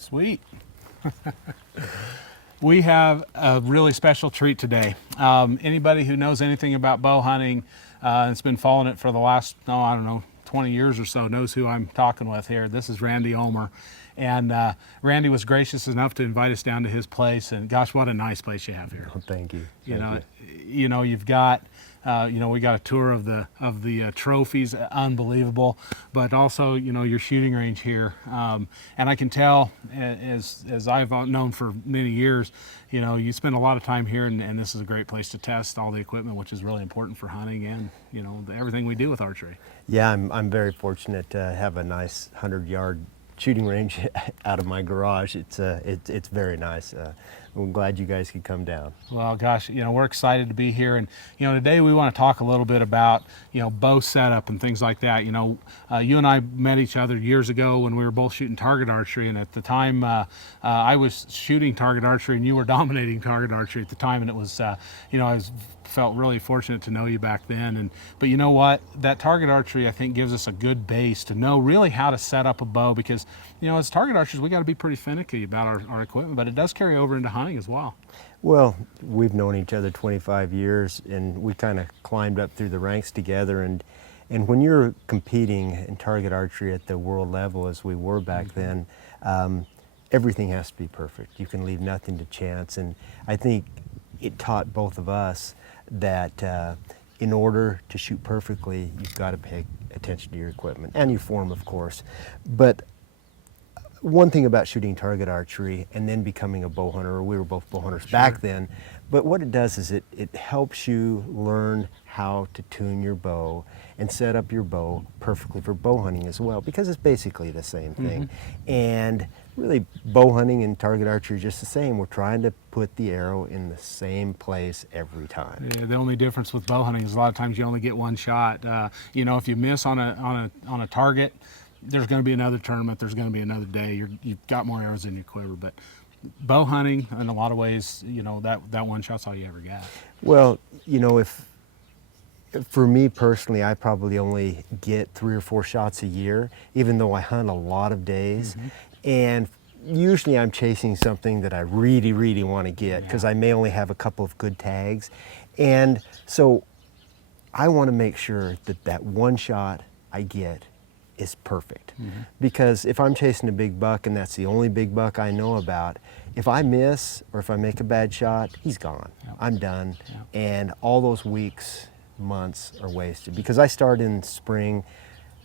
Sweet. We have a really special treat today. Anybody who knows anything about bow hunting and has been following it for the last, 20 years or so knows who I'm talking with here. This is Randy Ulmer. And Randy was gracious enough to invite us down to his place. And gosh, what a nice place you have here. Oh, thank you. You've got, we got a tour of the trophies, unbelievable, but also, your shooting range here. And I can tell, as I've known for many years, you spend a lot of time here, and this is a great place to test all the equipment, which is really important for hunting and, everything we do with archery. Yeah, I'm very fortunate to have a nice 100-yard shooting range out of my garage. It's very nice. I'm glad you guys could come down. Well, gosh, we're excited to be here, and today we want to talk a little bit about bow setup and things like that. You and I met each other years ago when we were both shooting target archery, and at the time I was shooting target archery and you were dominating target archery at the time, and it was felt really fortunate to know you back then. But you know what, that target archery I think gives us a good base to know really how to set up a bow, because as target archers we got to be pretty finicky about our equipment, but it does carry over into hunting as well. Well, we've known each other 25 years, and we kind of climbed up through the ranks together, and when you're competing in target archery at the world level as we were back then, everything has to be perfect. You can leave nothing to chance, and I think it taught both of us that in order to shoot perfectly, you've got to pay attention to your equipment and your form, of course. But one thing about shooting target archery and then becoming a bow hunter, we were both bow hunters back then, but what it does is it helps you learn how to tune your bow and set up your bow perfectly for bow hunting as well, because it's basically the same thing. And really, bow hunting and target archery are just the same. We're trying to put the arrow in the same place every time. Yeah, the only difference with bow hunting is a lot of times you only get one shot. If you miss on a target, there's going to be another tournament, there's going to be another day, you've got more arrows in your quiver. But bow hunting, in a lot of ways, that one shot's all you ever got. Well, for me personally, I probably only get 3 or 4 shots a year, even though I hunt a lot of days. And usually I'm chasing something that I really, really want to get, because I may only have a couple of good tags. And so I want to make sure that one shot I get is perfect. Because if I'm chasing a big buck and that's the only big buck I know about, if I miss or if I make a bad shot, he's gone. I'm done. And all those weeks, months are wasted, because I start in spring,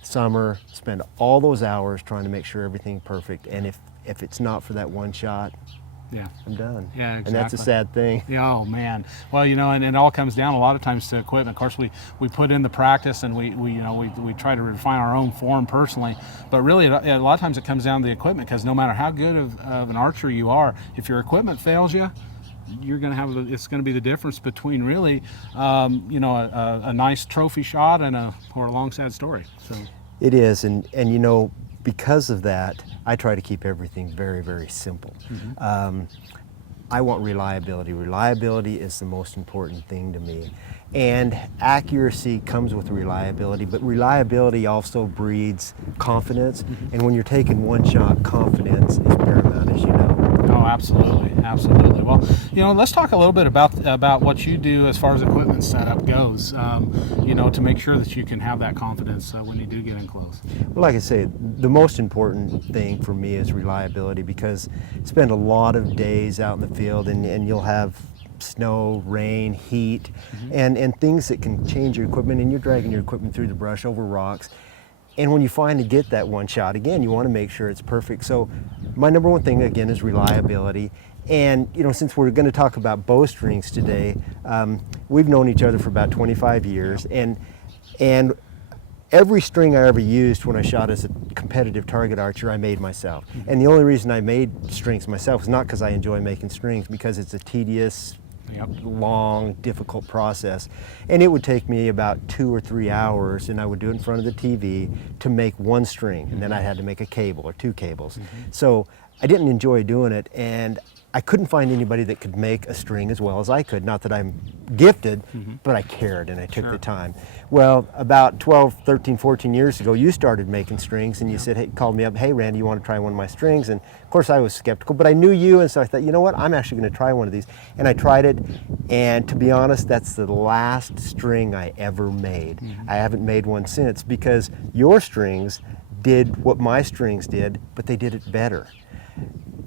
summer, spend all those hours trying to make sure everything's perfect, and if it's not for that one shot, I'm done. Yeah, exactly. And that's a sad thing. Yeah, oh man. Well, and it all comes down a lot of times to equipment. Of course, we put in the practice, and we try to refine our own form personally. But really, a lot of times it comes down to the equipment, because no matter how good of an archer you are, if your equipment fails you, you're going to have it's going to be the difference between really, a nice trophy shot or a long sad story. So it is, and because of that, I try to keep everything very, very simple. I want reliability. Reliability is the most important thing to me. And accuracy comes with reliability, but reliability also breeds confidence. And when you're taking one shot, confidence is paramount, as you know. Oh, absolutely, absolutely. Well, let's talk a little bit about what you do as far as equipment setup goes, to make sure that you can have that confidence when you do get in close. Well, like I say, the most important thing for me is reliability, because I spend a lot of days out in the field, and you'll have snow, rain, heat, and things that can change your equipment, and you're dragging your equipment through the brush, over rocks. And when you finally get that one shot, again, you want to make sure it's perfect. So my number one thing, again, is reliability. And, since we're going to talk about bowstrings today, we've known each other for about 25 years. And every string I ever used when I shot as a competitive target archer, I made myself. And the only reason I made strings myself is not because I enjoy making strings, because it's a tedious, long, difficult process. And it would take me about 2 or 3 hours, and I would do it in front of the TV to make one string, and then I had to make a cable or 2 cables. So I didn't enjoy doing it, and I couldn't find anybody that could make a string as well as I could. Not that I'm gifted, but I cared and I took the time. Well, about 12, 13, 14 years ago, you started making strings, and you said, hey, called me up, hey, Randy, you want to try one of my strings? And of course I was skeptical, but I knew you, and so I thought, you know what, I'm actually going to try one of these. And I tried it, and to be honest, that's the last string I ever made. I haven't made one since, because your strings did what my strings did, but they did it better.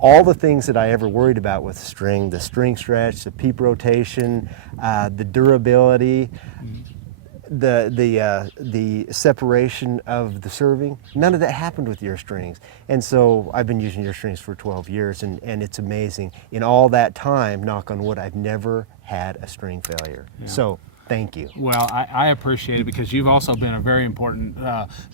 All the things that I ever worried about with string, the string stretch, the peep rotation, the durability, the separation of the serving, none of that happened with your strings. And so I've been using your strings for 12 years, and it's amazing. In all that time, knock on wood, I've never had a string failure. So thank you. Well, I appreciate it, because you've also been a very important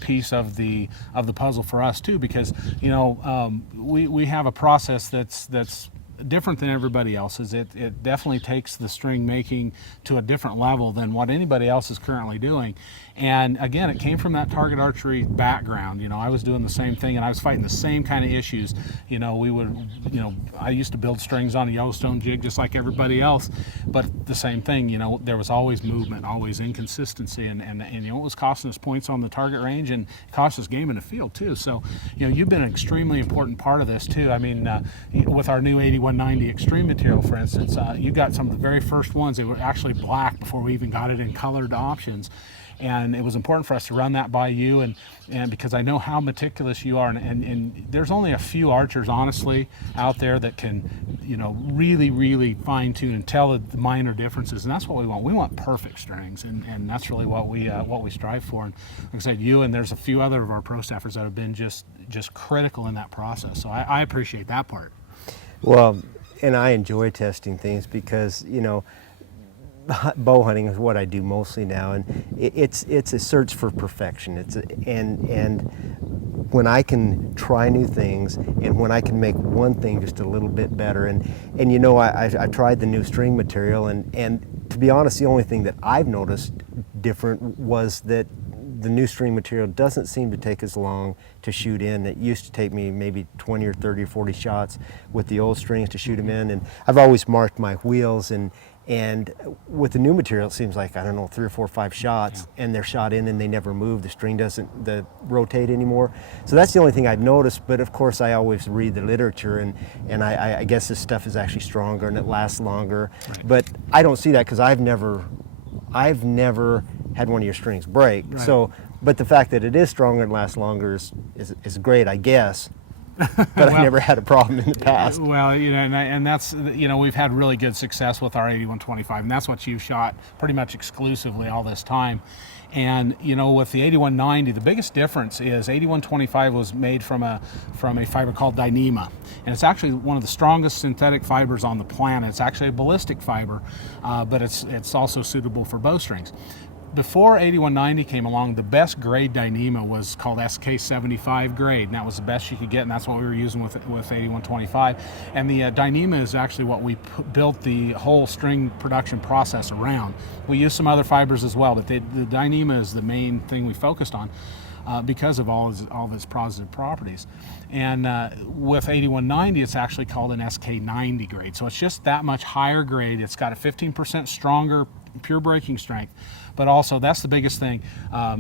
piece of the puzzle for us too. Because we have a process that's different than everybody else's. It definitely takes the string making to a different level than what anybody else is currently doing. And again, it came from that target archery background. I was doing the same thing, and I was fighting the same kind of issues. I used to build strings on a Yellowstone jig just like everybody else, but the same thing. There was always movement, always inconsistency, and it was costing us points on the target range, and it cost us game in the field too. So you've been an extremely important part of this too. I mean, with our new 8190 Extreme material, for instance, you got some of the very first ones. They were actually black before we even got it in colored options. And it was important for us to run that by you, and because I know how meticulous you are, and there's only a few archers, honestly, out there that can, really, really fine tune and tell the minor differences, and that's what we want. We want perfect strings, and that's really what we strive for. And like I said, you and there's a few other of our pro staffers that have been just critical in that process. So I appreciate that part. Well, and I enjoy testing things because, bow hunting is what I do mostly now, and it's a search for perfection. And when I can try new things, and when I can make one thing just a little bit better, and I tried the new string material, and to be honest, the only thing that I've noticed different was that the new string material doesn't seem to take as long to shoot in. It used to take me maybe 20 or 30 or 40 shots with the old strings to shoot them in, and I've always marked my wheels, and with the new material, it seems like, 3 or 4 or 5 shots, and they're shot in and they never move. The string doesn't rotate anymore. So that's the only thing I've noticed, but of course I always read the literature, and I guess this stuff is actually stronger and it lasts longer. Right. But I don't see that because I've never had one of your strings break. Right. So, but the fact that it is stronger and lasts longer is great, I guess. But I've never had a problem in the past. Well, and that's, we've had really good success with our 8125, and that's what you've shot pretty much exclusively all this time. And with the 8190, the biggest difference is 8125 was made from a fiber called Dyneema, and it's actually one of the strongest synthetic fibers on the planet. It's actually a ballistic fiber, but it's also suitable for bowstrings. Before 8190 came along, the best grade Dyneema was called SK75 grade, and that was the best you could get, and that's what we were using with 8125. And the Dyneema is actually what we built the whole string production process around. We use some other fibers as well, but the Dyneema is the main thing we focused on because of all of its positive properties. And with 8190, it's actually called an SK90 grade, so it's just that much higher grade. It's got a 15% stronger pure breaking strength. But also, that's the biggest thing.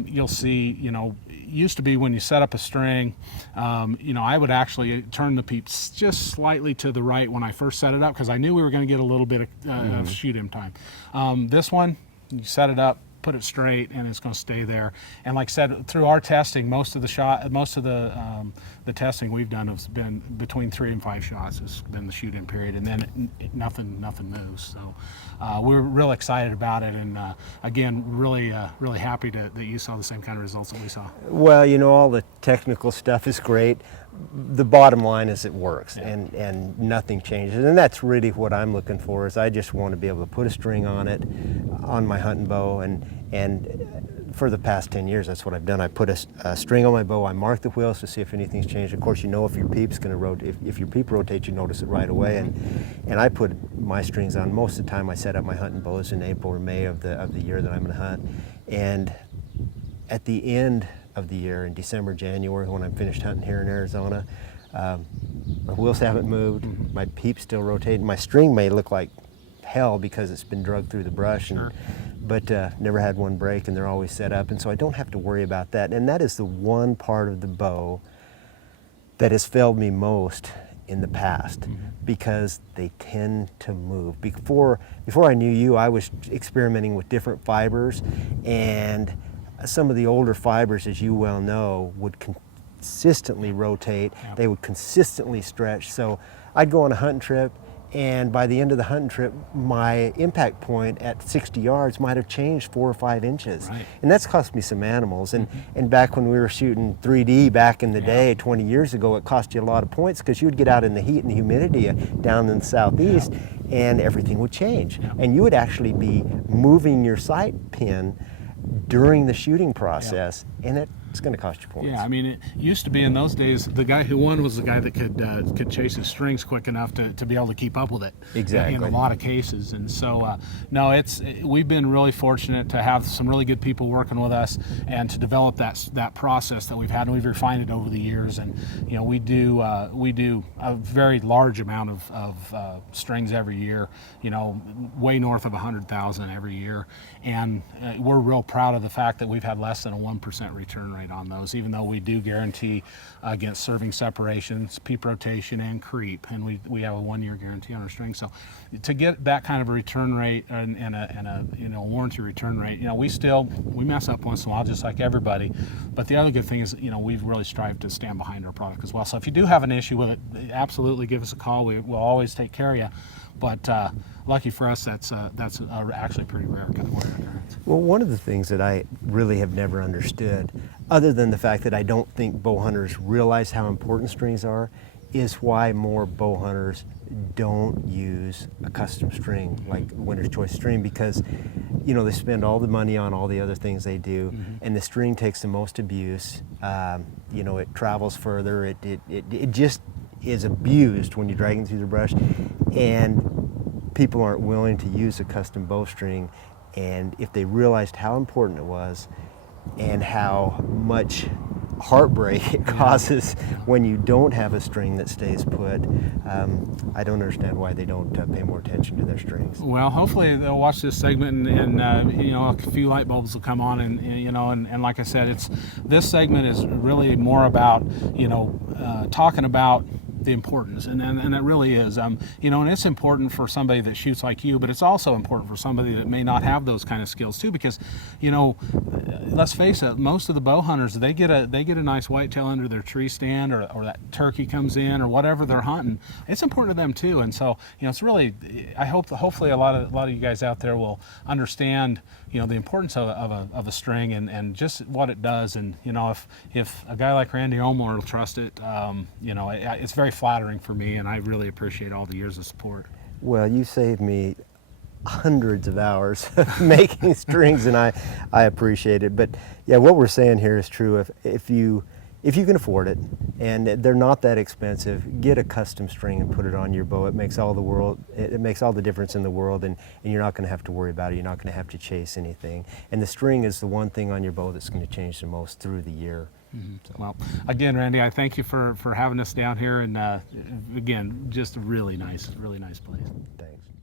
You'll see, it used to be when you set up a string, I would actually turn the peeps just slightly to the right when I first set it up, because I knew we were going to get a little bit of shoot-in time. This one, you set it up, put it straight, and it's going to stay there. And like I said, through our testing, most of the testing we've done has been between 3 and 5 shots has been the shoot-in period, and then nothing moves. So we're real excited about it, and again, really happy that you saw the same kind of results that we saw. Well, all the technical stuff is great. The bottom line is it works, and nothing changes, and that's really what I'm looking for. Is I just want to be able to put a string on it, on my hunting bow, and for the past 10 years, that's what I've done. I put a string on my bow. I mark the wheels to see if anything's changed. Of course, if your peep's going to rotate. If your peep rotates, you notice it right away. And I put my strings on. Most of the time, I set up my hunting bows in April or May of the year that I'm going to hunt. And at the end of the year, in December, January, when I'm finished hunting here in Arizona, My wheels haven't moved. My peep's still rotating. My string may look like hell because it's been drugged through the brush, Sure. but never had one break, and they're always set up, and so I don't have to worry about that. And that is the one part of the bow that has failed me most in the past, because they tend to move. Before I knew you, I was experimenting with different fibers, and some of the older fibers, as you well know, would consistently rotate. Yep. They would consistently stretch. So I'd go on a hunting trip, and by the end of the hunting trip, my impact point at 60 yards might have changed 4 or 5 inches. Right. And that's cost me some animals. And back when we were shooting 3D back in the day, 20 years ago, it cost you a lot of points, because you would get out in the heat and the humidity down in the southeast, and everything would change. And you would actually be moving your sight pin during the shooting process, and it's going to cost you points. Yeah, I mean, it used to be in those days, the guy who won was the guy that could chase his strings quick enough to be able to keep up with it. Exactly. In a lot of cases, and so no, we've been really fortunate to have some really good people working with us, and to develop that process that we've had, and we've refined it over the years. And you know, we do a very large amount of strings every year. You know, way north of 100,000 every year, and we're real proud of the fact that we've had less than a 1% return rate on those, even though we do guarantee against serving separations, peep rotation, and creep, and we have a 1-year guarantee on our string. So to get that kind of a return rate and a warranty return rate, you know, we mess up once in a while, just like everybody. But the other good thing is, you know, we've really strived to stand behind our product as well. So if you do have an issue with it, absolutely give us a call. We'll always take care of you. But lucky for us, that's actually pretty rare kind of occurrence. Well, one of the things that I really have never understood, other than the fact that I don't think bow hunters realize how important strings are, is why more bow hunters don't use a custom string like Winner's Choice string, because you know, they spend all the money on all the other things they do, and the string takes the most abuse. You know, it travels further. It just is abused when you're dragging through the brush, and people aren't willing to use a custom bowstring. And if they realized how important it was and how much heartbreak it causes when you don't have a string that stays put, I don't understand why they don't pay more attention to their strings. Well, hopefully they'll watch this segment, and you know, a few light bulbs will come on, and you know, and like I said, this segment is really more about, you know, talking about the importance, and it really is, you know, and it's important for somebody that shoots like you, but it's also important for somebody that may not have those kind of skills too, because, you know, let's face it, most of the bow hunters, they get a nice whitetail under their tree stand, or that turkey comes in, or whatever they're hunting. It's important to them too, and so, you know, it's really, I hope hopefully a lot of you guys out there will understand, you know, the importance of a string, and just what it does. And you know, if a guy like Randy Ulmer will trust it, you know, it's very flattering for me, and I really appreciate all the years of support. Well, you saved me hundreds of hours making strings, and I appreciate it. But yeah, what we're saying here is true. If you can afford it, and they're not that expensive, get a custom string and put it on your bow. It makes all the difference in the world, and you're not going to have to worry about it. You're not going to have to chase anything. And the string is the one thing on your bow that's going to change the most through the year. So. Well, again, Randy, I thank you for having us down here, and again, just a really nice place. Thanks.